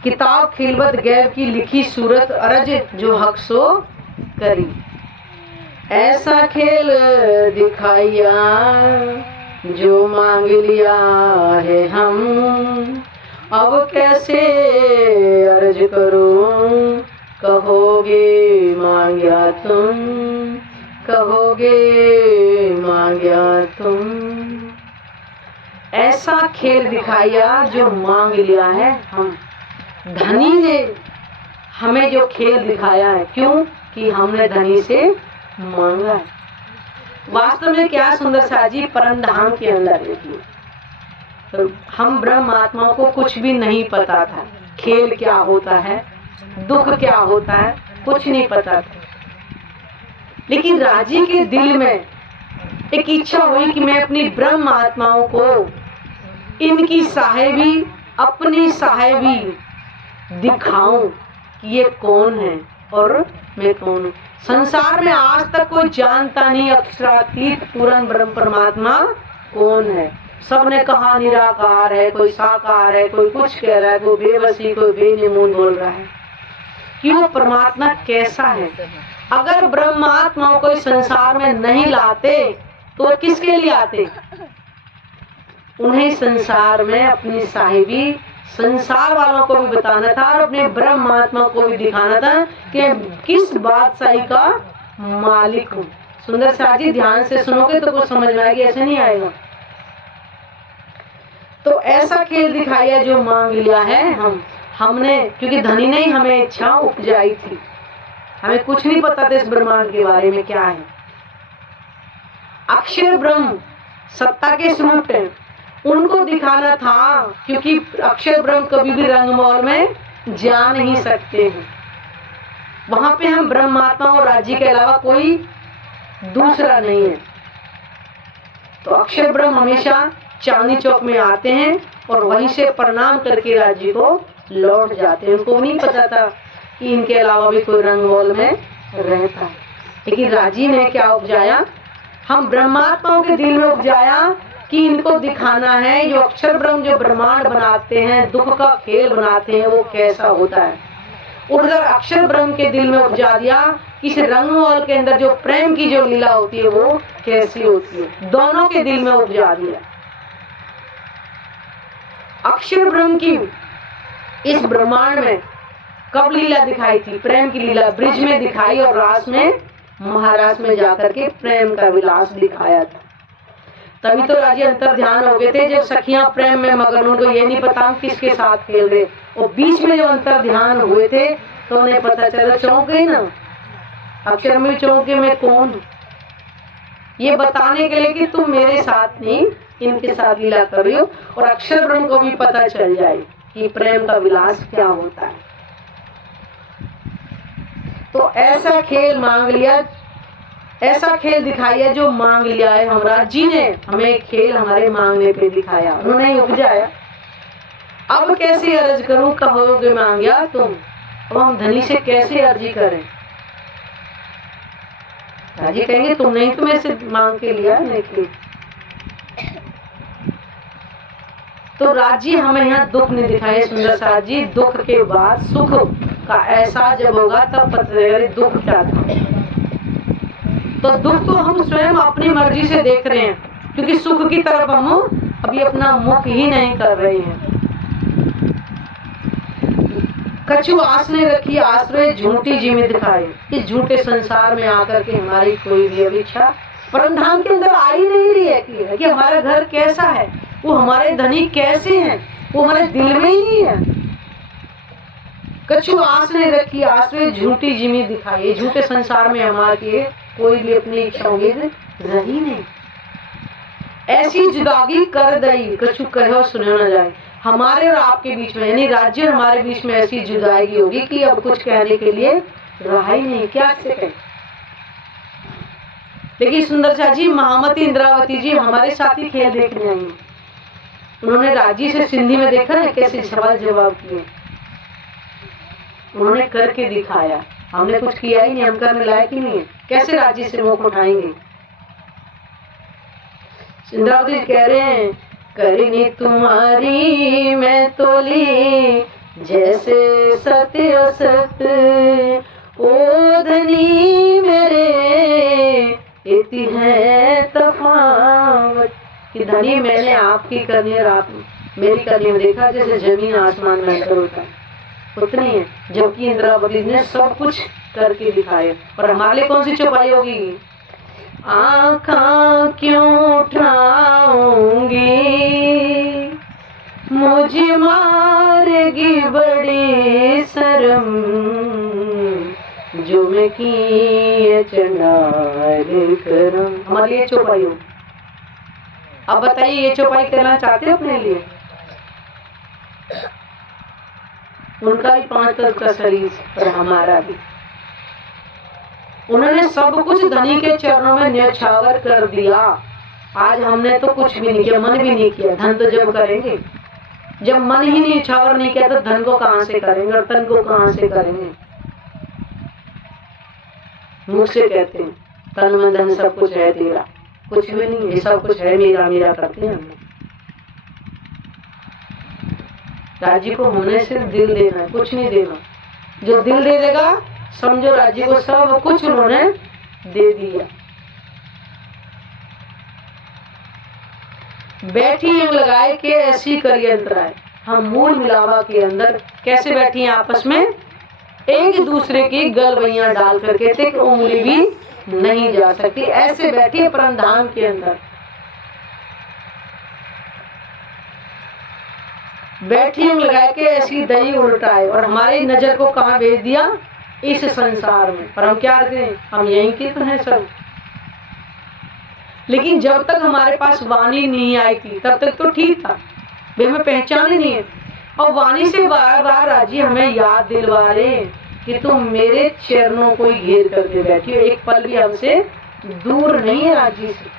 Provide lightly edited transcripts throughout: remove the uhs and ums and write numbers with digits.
किताब खिलवत गैब की लिखी सूरत, अरज जो हक सो करी। ऐसा खेल दिखाया जो मांग लिया है हम, अब कैसे अर्ज करूं, कहोगे मांगा तुम, कहोगे मांगा तुम। ऐसा खेल दिखाया जो मांग लिया है हम। धनी ने हमें जो खेल दिखाया है, क्यों कि हमने धनी से मांगा है। वास्तव में क्या सुंदर साजी परम धाम के अंदर देखिए, तो हम ब्रह्म आत्माओं को कुछ भी नहीं पता था, खेल क्या होता है, दुख क्या होता है, कुछ नहीं पता था। लेकिन राजी के दिल में एक इच्छा हुई कि मैं अपनी ब्रह्म आत्माओं को इनकी साहेबी, अपनी साहेबी दिखाऊं कि ये कौन है और मैं कौन हूँ। संसार में आज तक कोई जानता नहीं अक्षरातीत पूर्ण ब्रह्म परमात्मा कौन है। सबने कहा निराकार है, कोई साकार है, कोई कुछ कह रहा है, कोई बेबसी, कोई बेनिमून बोल रहा है कि वो परमात्मा कैसा है। अगर ब्रह्मात्माओं को इस संसार में नहीं लाते तो किसके लिए आते? उन्हें संसार में अपनी साहिबी संसार वालों को भी बताना था और अपने ब्रह्मात्मा को भी दिखाना था कि किस बादशाही का मालिक हूँ। सुंदर साजी ध्यान से सुनोगे तो कुछ समझ में आएगी, ऐसे नहीं आएगा। तो ऐसा खेल दिखाया जो मांग लिया है हमने, क्योंकि धनी ने ही हमें इच्छा उपजाई थी। हमें कुछ नहीं पता था इस ब्रह्मांड के बारे में क्या है। अक्षर ब्रह्म सत्ता के स्वरूप है, उनको दिखाना था, क्योंकि अक्षर ब्रह्म कभी भी रंगमहल में जा नहीं सकते हैं। वहां पे हम ब्रह्मात्मा और राज्य के अलावा कोई दूसरा नहीं है। तो अक्षर ब्रह्म हमेशा चांदनी चौक में आते हैं और वहीं से प्रणाम करके राज्य को लौट जाते हैं। उनको नहीं पता था कि इनके अलावा भी कोई रंगमहल में रहता है। लेकिन राजी ने क्या उपजाया? हम ब्रह्मात्माओं के दिल में उपजाया कि इनको दिखाना है जो अक्षर ब्रह्म जो ब्रह्मांड बनाते हैं, दुख का खेल बनाते हैं, वो कैसा होता है। उधर अक्षर ब्रह्म के दिल में उपजा दिया कि इस रंगमहल के अंदर जो प्रेम की जो लीला होती है वो कैसी होती है। दोनों के दिल में उपजा दिया। अक्षर ब्रह्म की इस ब्रह्मांड में कब लीला दिखाई थी? प्रेम की लीला ब्रिज में दिखाई और रास में महाराज में जाकर के प्रेम का विलास दिखाया था। तभी तो राजी अंतर ध्यान हो गए थे जब सखियां प्रेम में मगन, उनको ये नहीं पता किसके साथ खेल रहे, और बीच में जो अंतर ध्यान हुए थे तो उन्हें पता चला, चौंक गई ना। अक्षर में चौंके मैं कौन हूँ, ये बताने के लिए कि तुम मेरे साथ नहीं इनके साथ लीला कर रही हो। और अक्षर ब्रह्म को भी पता चल जाए कि प्रेम का विलास क्या होता है। तो ऐसा खेल मांग लिया, ऐसा खेल दिखाया जो मांग लिया है। हमारा जी ने हमें खेल हमारे मांगने पे दिखाया, उन्होंने उपजाया। अब कैसे अर्ज करूं, कहोगे मांगा तुम। अब हम धनी से कैसे अर्जी करें? राजी कहेंगे तुमने ही तो मेरे से मांग के लिया नहीं। तो राजी हमें यहाँ दुख नहीं दिखाए सुंदर साथ जी। दुख के बाद सुख का एहसास जब होगा तब पता चलेगा दुख क्या था। तो दुख तो हम स्वयं अपनी मर्जी से देख रहे हैं, क्योंकि सुख की तरफ हम अभी अपना मुख ही नहीं कर रहे हैं। कछु आस ने रखी आश्रय झूठी जिम्मे दिखाए। इस झूठे संसार में आकर के हमारी कोई भी अभिच्छा परम धाम के अंदर आ ही नहीं रही है कि हमारा घर कैसा है, वो हमारे धनी कैसे हैं, वो हमारे दिल में ही नहीं है। कछु आस ने रखी आश्रय झूठी जिम्मे दिखाई। झूठे संसार में हमारे कोई भी अपनी इच्छा उम्मीद रही नहीं। ऐसी जुदागी कर दई कछु कहो सुनो न जाए। हमारे और आपके बीच में यानी राज्य और हमारे बीच में ऐसी जुदाई होगी कि अब कुछ कहने के लिए रहा ही नहीं, क्या से कहें। लेकिन सुंदर शाह जी महामती इंद्रावती जी हमारे साथ ही खेल देखने आई। उन्होंने राजी से सिंधी में देखा है कैसे सवाल जवाब किए, उन्होंने करके दिखाया। हमने कुछ किया ही नहीं, हम करने लायक ही नहीं है, कैसे राजी से मुख उठाएंगे। इंद्रावती कह रहे हैं करिनी तुम्हारी मैं तोली जैसे सत्य असत ओ धनी मेरे, इति है तफावत। कि धनी मैंने आपकी करनी और आप मेरी करनी में देखा जैसे जमीन आसमान में अंतर होता है, उतनी है। जबकि इंद्रावती ने सब कुछ करके दिखाया, और हमारे लिए कौन सी चौपाई होगी? आँखां क्यों उठाऊंगी, मुझे मारेगी बड़ी शर्म, जो मैं की चंडाल करम। हमारे लिए चौपाई हो। अब बताइए, ये चौपाई करना चाहते हो अपने लिए? उनका भी 5 तत्व का शरीर और हमारा भी। उन्होंने सब कुछ धनी के चरणों में न्यौछावर कर दिया। आज हमने तो कुछ भी नहीं किया, मन भी नहीं किया। धन तो जब करेंगे, जब मन ही न्यौछावर नहीं किया तो धन को कहां से करेंगे और तन को कहां से करेंगे? मुख से कहते हैं तन मन धन सब कुछ है तेरा, कुछ भी नहीं, ये सब कुछ है मेरा मेरा करते हैं हमने। राज्य को हमने सिर्फ दिल देना है, कुछ नहीं देना। जो दिल दे देगा समझो राज्य को सब कुछ उन्होंने दे दिया। बैठी लगाए के ऐसी करिए अंतराय। हम मूल मिलावा के अंदर कैसे बैठी हैं आपस में, एक दूसरे की गलवैया डाल करके एक उंगली भी नहीं जा सकती, ऐसे बैठी है परम धाम के अंदर। बैठी लगा के ऐसी दही उल्टाए, और हमारी नजर को कहाँ भेज दिया? इस संसार में। पर हम क्या करें, हम यहीं के तो हैं सब। लेकिन जब तक हमारे पास वाणी नहीं आई थी तब तक तो ठीक था, वे हमें पहचान ही नहीं है। और वाणी से बार बार राजी हमें याद दिलवा रहे कि तुम मेरे चरणों को ही घेर करके बैठी हो, एक पल भी हमसे दूर नहीं है राजी से।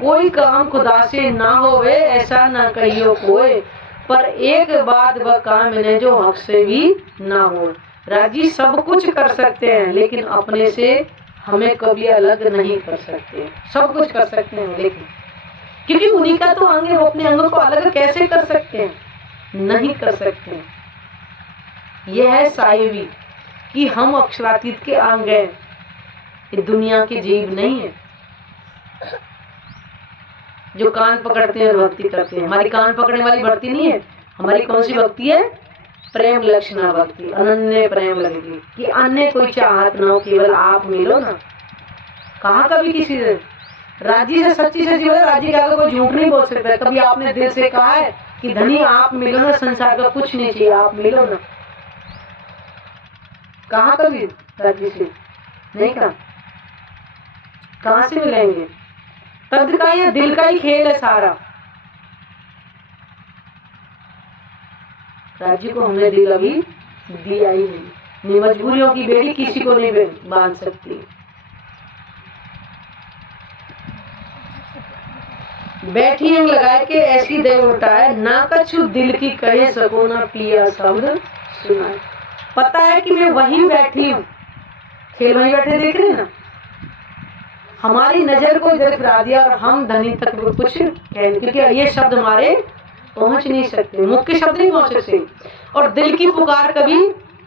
कोई काम खुदा से ना होवे ऐसा ना कहियो कोई, पर एक बात वह काम इन्हें जो हक से भी ना हो। राजी सब कुछ कर सकते हैं लेकिन अपने से हमें कभी अलग नहीं कर सकते। सब कुछ कर सकते हैं लेकिन क्योंकि उन्हीं का तो अंग है, वो अपने अंगों को अलग कैसे कर सकते हैं? नहीं कर सकते। यह है साहिबी कि हम अक्षरातीत के अंग हैं, ये दुनिया के जीव नहीं है जो कान पकड़ते हैं और भक्ति करते हैं। हमारी कान पकड़ने वाली भक्ति नहीं है। हमारी कौन सी भक्ति है? प्रेम लक्षणा भक्ति, अनन्य प्रेम लगेगी कि अन्य कोई चाहत ना हो, केवल आप मिलो ना। कहाँ कभी किसी से राजी से सच्ची सच्ची बोले, राजी के आगे कोई झूठ नहीं बोल सकता। कभी आपने दिल से कहा है कि धनी आप मिलो ना, संसार का कुछ नहीं चाहिए, आप मिलो ना? कहाँ कभी राजी से नहीं कहा। कहाँ से मिलेंगे? तब का ये दिल का ही खेल है सारा। राज्य को हमने दिल अभी दिया ही नहीं। मजबूरियों की बेड़ी किसी को नहीं बांध सकती। बैठी अंग लगाए के ऐसी दे उठाए, ना कछु दिल की कहे सको ना पिया शब्द सुनाए। पता है कि मैं वहीं बैठी हूँ, खेल वहीं बैठे देख रहे हैं ना। हमारी नजर को इधर फिरा दिया और हम धनी तक कुछ कह, क्योंकि ये शब्द हमारे पहुंच नहीं सकते, मुख के शब्द नहीं पहुंच सकते, और दिल की पुकार कभी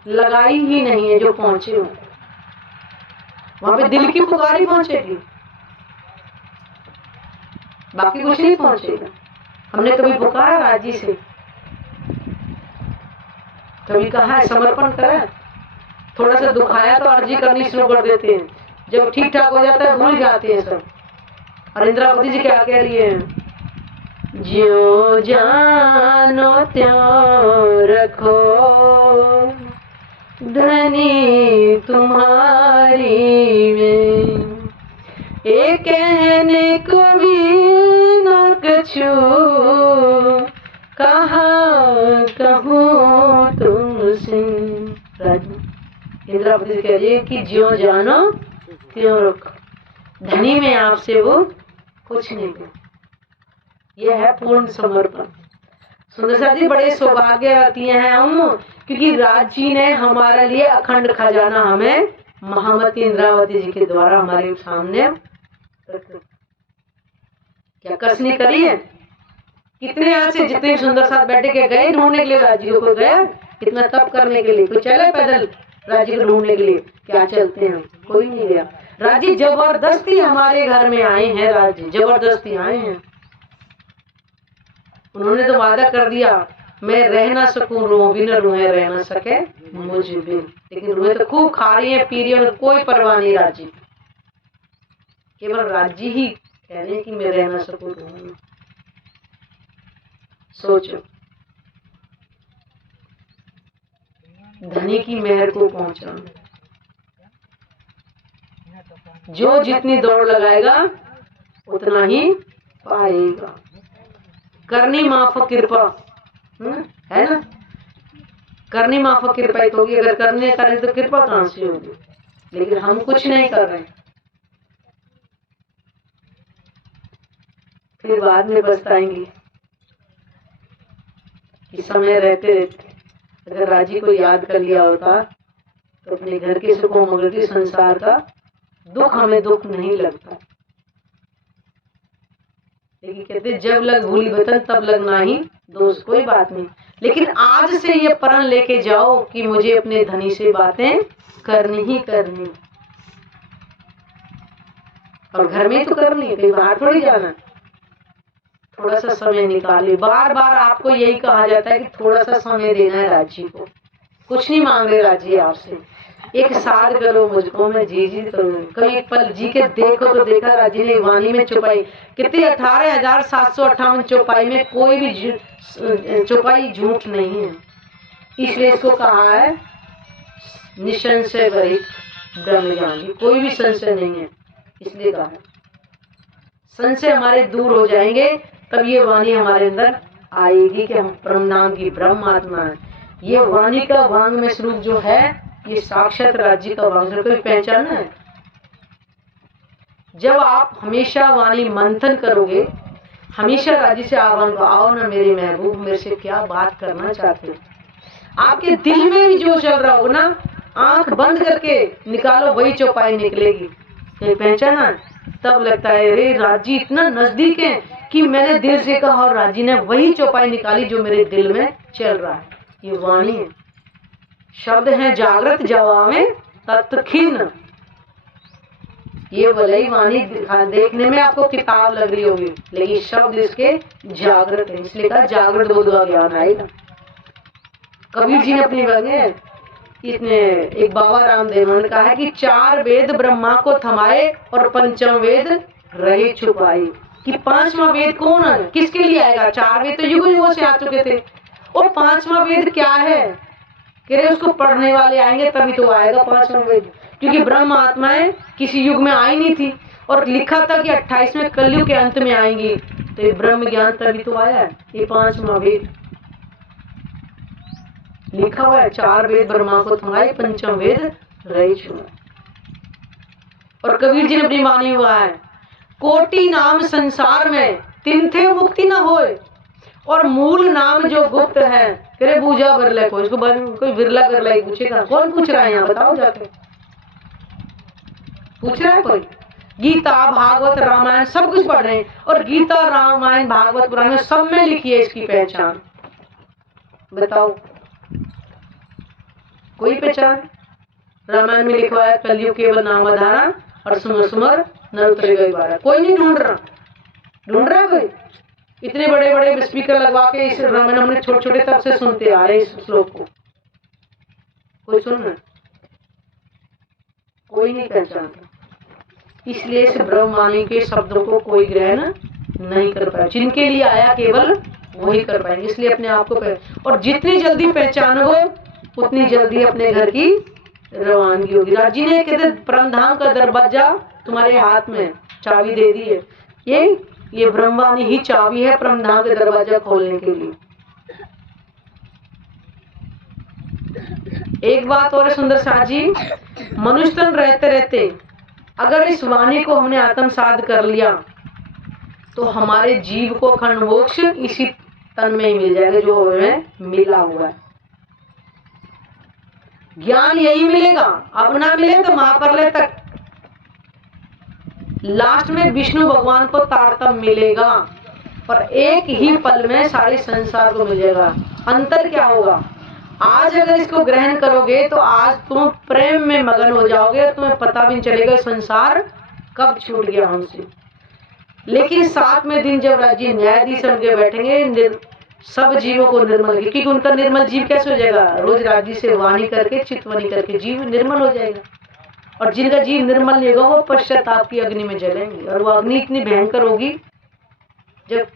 लगाई ही नहीं है जो पहुंचे हो। वहां पे दिल की पुकार ही पहुंचेगी, बाकी कुछ नहीं पहुंचेगा। हमने कभी पुकारा राजी से, कभी कहा है समर्पण करा, थोड़ा सा दुखाया तो अर्जी करनी शुरू कर देते हैं, जब ठीक ठाक हो जाता है भूल जाते हैं सब। और इंद्रावती जी क्या कह रही है? ज्यों जानो त्यों रखो, धनी तुम्हारी में, ये कहने को भी न कछु, कहा कहूँ तुमसे। इंद्रावती कह रही है कि ज्यों जानो त्यों रखो, धनी में आपसे वो कुछ नहीं कर। यह है पूर्ण समर्पण। सुंदरसा जी बड़े सौभाग्यवती हैं हम, क्योंकि राज जी ने हमारे लिए अखंड खजाना हमें महामती इंद्रावती जी के द्वारा हमारे सामने क्या कसनी करी है। कितने यहाँ से जितने सुंदर साथ बैठे के गए ढूंढने के लिए राज्य को, गया इतना तप करने के लिए, कोई चले पैदल राज्य को ढूंढने के लिए? क्या चलते हैं? कोई नहीं गया। राज्य जबरदस्ती हमारे घर में आए हैं, राज्य जबरदस्ती आए हैं। उन्होंने तो वादा कर दिया, मैं रह ना सकूं रूह बिन, रूहें रह ना सके मुझ बिन। लेकिन रूहें तो खूब खा रही है, पी रही है, कोई परवाह नहीं राज्य। केवल राज्य ही कह रहे हैं कि मैं रह ना सकूं रूह में। सोचो, धनी की मेहर को पहुंचना, जो जितनी दौड़ लगाएगा उतना ही पाएगा। करनी माफ कृपा, है ना? करनी माफ कृपा ही तो होगी। अगर करने करें तो कृपा कहां से होगी? लेकिन हम कुछ नहीं कर रहे, फिर बाद में पछताएंगे कि समय रहते रहते अगर राजी को याद कर लिया होता तो अपने घर के सुखों मगर के संसार का दुख हमें दुख नहीं लगता। लेकिन कहते जब लग भूली वतन तब लग नाही दोस्त, कोई बात नहीं। लेकिन आज से ये प्रण लेके जाओ कि मुझे अपने धनी से बातें करनी ही करनी, और घर में तो करनी है, कहीं बाहर थोड़ी जाना। थोड़ा सा समय निकालिए। बार बार आपको यही कहा जाता है कि थोड़ा सा समय देना है राज्य को। कुछ नहीं मांग रहे राज्य आपसे, एक साथ करो मुझको, मैं जी जी करूँ। कभी एक पल जी के देखो तो देखा राज्य ने वाणी में चौपाई कितनी 18,758 चौपाई में कोई भी चौपाई झूठ नहीं है। इसलिए इसको कहा है निसंशय भरित ब्रह्म ज्ञान, कोई भी संशय नहीं है। इसलिए कहा है संशय हमारे दूर हो जाएंगे तब ये वाणी हमारे अंदर आएगी कि हम परम धाम की ब्रह्म आत्मा है। ये वाणी का वांग में स्वरूप जो है ये साक्षात राज्य का वांग कोई पहचाना है। जब आप हमेशा वाणी मंथन करोगे, हमेशा राज्य से आह्वान, आओ ना मेरे महबूब, मेरे से क्या बात करना चाहते हो। आपके दिल में भी जो चल रहा होगा ना, आंख बंद करके निकालो, वही चौपाई निकलेगी। कहीं पहचाना? तब लगता है अरे राज्य इतना नजदीक है कि मैंने दिल से कहा और राज्य ने वही चौपाई निकाली जो मेरे दिल में चल रहा है। ये वाणी है, शब्द है जागृत जवावे तत्व खिन्न। ये भले ही वाणी देखने में आपको किताब लग रही होगी, लेकिन शब्द इसके जागृत है। इसलिए कहा जागृत बोधवा ज्ञान आएगा। कबीर जी ने अपनी बातें इतने, एक बाबा रामदेव ने कहा है कि 4 वेद ब्रह्मा को थमाए और 5वां वेद रहे छुपाए। कि 5वां वेद कौन है, किसके लिए आएगा? 4 वेद तो युग युगों से आ चुके थे, और 5वां वेद क्या है? कह रहे उसको पढ़ने वाले आएंगे तभी तो आएगा 5वां वेद। क्योंकि ब्रह्म आत्माएं किसी युग में आई नहीं थी, और लिखा था कि 28वें कलयुग के अंत में आएंगी, तो ये ब्रह्म ज्ञान तभी तो आया है। ये 5वां वेद लिखा हुआ है, 4 वेद ब्रह्मा को थमाए, 5वां वेद रहे छुपाए। और कबीर जी ने अपनी वाणी हुआ है, कोटि नाम संसार में तिनथे मुक्ति न होए, और मूल नाम जो गुप्त है तेरे बूझा बिरला को। इसको कोई बिरला बिरला ही पूछेगा, कौन पूछ रहा है यहाँ बताओ जाके, पूछ रहा है कोई? गीता भागवत रामायण सब कुछ पढ़ रहे हैं, और गीता रामायण भागवत पुराण सब में लिखी है इसकी पहचान। बताओ कोई पहचान? रामायण में लिखा है कलयुग केवल नाम आधारा, और सुमर सुमर नर उतरेगा 12। कोई नहीं ढूंढ रहा, ढूंढ रहा कोई? इतने बड़े बड़े स्पीकर लगवा के इस रामायण हमने छोटे छोटे तब से सुनते आ रहे इस श्लोक को, कोई सुन रहा? कोई नहीं पहचानता। इसलिए इस ब्रह्मवाणी के शब्दों को कोई ग्रहण नहीं कर पाया। जिनके लिए आया केवल वही कर पाएंगे। इसलिए अपने आप को और जितनी जल्दी पहचानोगे उतनी जल्दी अपने घर की रवानगी होगी। राज्य ने कहते परमधाम का दरवाजा तुम्हारे हाथ में चाबी दे दी है। ये ब्रह्मवाणी ही चाबी है परमधाम का दरवाजा खोलने के लिए। एक बात और सुंदर साथ जी, मनुष्य तन रहते रहते अगर इस वाणी को हमने आत्मसात कर लिया तो हमारे जीव को अखंड मोक्ष इसी तन में ही मिल जाएगा जो हमें मिला हुआ है। ज्ञान यही मिलेगा, अब ना मिले तो महाप्रलय तक लास्ट में विष्णु भगवान को तारतम्य मिलेगा। और एक ही पल में सारे संसार को मिल जाएगा। अंतर क्या होगा? आज अगर इसको ग्रहण करोगे तो आज तुम प्रेम में मगन हो जाओगे, तुम्हें पता भी नहीं चलेगा संसार कब छूट गया हमसे। लेकिन 7वें दिन जब राज्य न्यायाधीश उनके बैठेंगे, सब जीवों को निर्मल, क्योंकि उनका निर्मल जीव कैसे हो जाएगा? रोज राज्य से वाणी करके चितवनी करके जीव निर्मल हो जाएगा। और जिनका जीव निर्मल नहीं होगा वो पश्चाताप की अग्नि में जलेंगे। और वो अग्नि इतनी भयंकर होगी, जब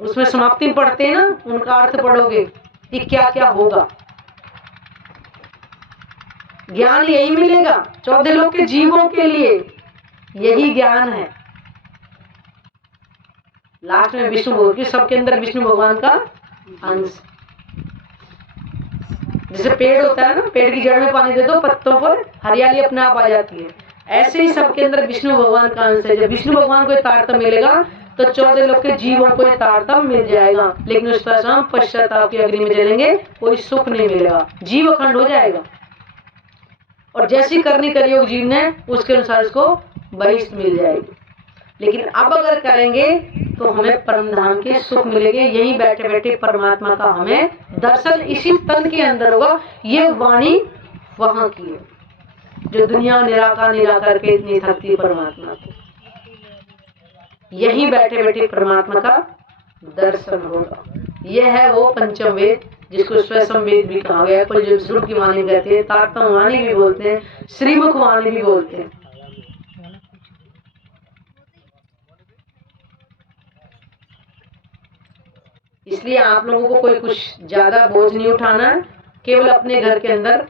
उसमें समाप्ति पढ़ते हैं ना, उनका अर्थ पढ़ोगे कि क्या क्या होगा। ज्ञान यही मिलेगा 14 लोक के जीवों के लिए, यही ज्ञान है। लास्ट में विष्णु भगवान, सबके अंदर विष्णु भगवान का अंश। जैसे पेड़ होता है ना, पेड़ की जड़ में पानी दे दो, पत्तों पर हरियाली अपने आप आ जाती है। ऐसे ही सबके अंदर विष्णु भगवान का अंश है। जब विष्णु भगवान को तारतम्य मिलेगा तो 14 लोक के जीवों को तारतम्य मिल जाएगा। लेकिन उस तरह से हम पश्चाताप की अग्नि में जलेंगे, कोई सुख नहीं मिलेगा, जीव अखंड हो जाएगा। और जैसी करनी करियोग जीव ने, उसके अनुसार उसको बहिष्ठ मिल जाएगी। लेकिन अब अगर करेंगे तो हमें परम धाम के सुख मिलेंगे। यहीं बैठे बैठे परमात्मा का हमें दर्शन इसी तन के अंदर होगा। ये वाणी वहां की है जो दुनिया निराकार के इतनी थकती है परमात्मा को। यहीं बैठे बैठे परमात्मा का दर्शन होगा। यह है वो पंचम वेद, जिसको स्वयं वेद भी कहा गया है। पंचम की वाणी कहते हैं, तारतम वाणी भी बोलते हैं, श्रीमुख वाणी भी बोलते हैं। इसलिए आप लोगों को कोई कुछ ज्यादा बोझ नहीं उठाना, केवल अपने घर के अंदर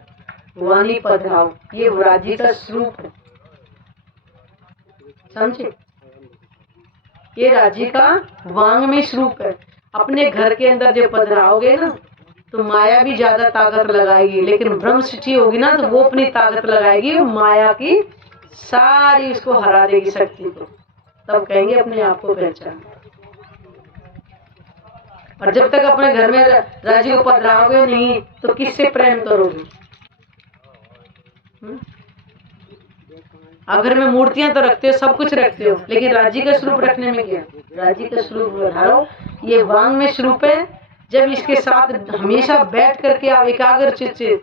वाणी पधराओ। ये राज्य का स्वरूप है, समझे? ये राज्य का वांग में स्वरूप है। अपने घर के अंदर जब पधराओगे ना तो माया भी ज्यादा ताकत लगाएगी, लेकिन ब्रह्म सृष्टि होगी ना तो वो अपनी ताकत लगाएगी, माया की सारी उसको हरा देगी शक्ति को। तब कहेंगे अपने आप को पहचान। और जब तक अपने घर में राज्य को पधराओगे नहीं तो किससे प्रेम करोगे? आप घर में मूर्तियां तो रखते हो, सब कुछ रखते हो, लेकिन राज्य का स्वरूप रखने में क्या? राज्य का स्वरूप बढ़ाओ। ये वांग में स्वरूप है। जब इसके साथ हमेशा बैठ करके आप एकाग्र चित्त से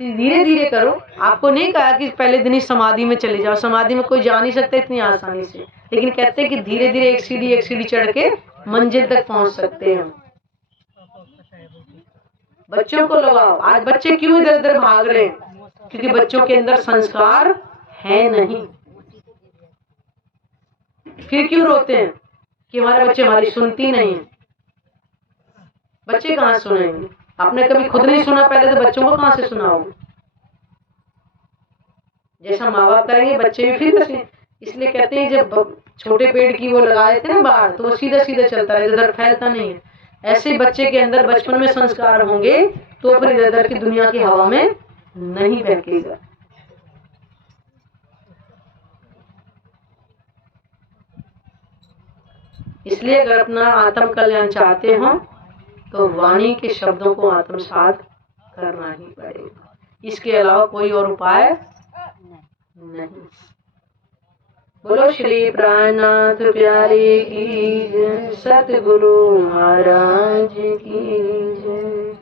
धीरे धीरे करो। आपको नहीं कहा कि पहले दिन ही समाधि में चले जाओ, समाधि में कोई जा नहीं सकता इतनी आसानी से, लेकिन कहते हैं कि धीरे धीरे एक सीढ़ी चढ़ के मंजिल तक पहुंच सकते हैं। बच्चों को लगाओ। आज बच्चे क्यों इधर उधर भाग रहे हैं? क्योंकि बच्चों के अंदर संस्कार है नहीं। फिर क्यों रोते हैं कि हमारे बच्चे हमारी सुनती नहीं है? बच्चे कहाँ सुनेंगे? आपने कभी खुद नहीं सुना पहले, तो बच्चों को कहाँ से सुनाओगे? जैसा माँ बाप करेंगे बच्चे भी फिर करेंगे। इसलिए कहते हैं जब छोटे पेड़ की वो लगाए थे ना बाहर, तो वो सीधा सीधा चलता है, इधर फैलता नहीं है। ऐसे बच्चे के अंदर बचपन में संस्कार होंगे तो फिर इधर की दुनिया की हवा में नहीं बहकेगा। इसलिए अगर अपना आत्म कल्याण चाहते हो तो वाणी के शब्दों को आत्मसात करना ही पड़ेगा। इसके अलावा कोई और उपाय नहीं। बोलो श्री प्राणनाथ प्यारे की जय, सतगुरु महाराज की जय।